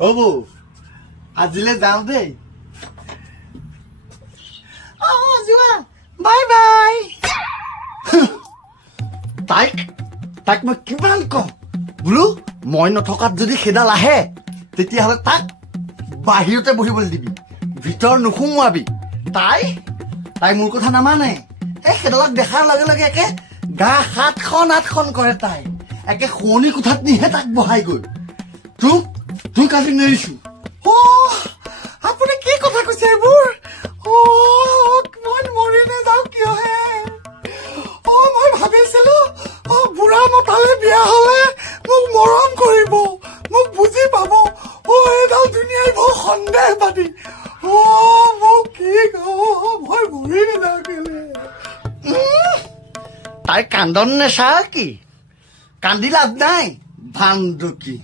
হ'ব আজিলে যাওঁ দেই যোৱা বাই বাই তাইক মই কিমান কম বোলো মই নথকাত যদি সেইডাল আহে তেতিয়াহ'লে তাক বাহিৰতে বহিবলৈ দিবি ভিতৰ নোসোমোৱাবি তাই মোৰ কথা নামানে সেইডালক দেখাৰ লগে লগে একে গা 7খন কৰে তাই একে শুৱনি কোঠাত নিহে তাক বহাই গৈ তোক আজি নেৰিছো আপুনি কি কথা কৈছে এইবোৰ মই মৰি নাযাওঁ কিয়হে মই ভাবিছিলো বুঢ়া মতালে বিয়া হলে মোক মৰম কৰিব মোক বুজি পাব এইডাল দুনিয়াই বহু সন্দেহবাদী মোক কি মই মৰি নাযাওঁ কেলে তাই কান্দন নেচা কি কান্দি লাভ নাই ভান্দুকি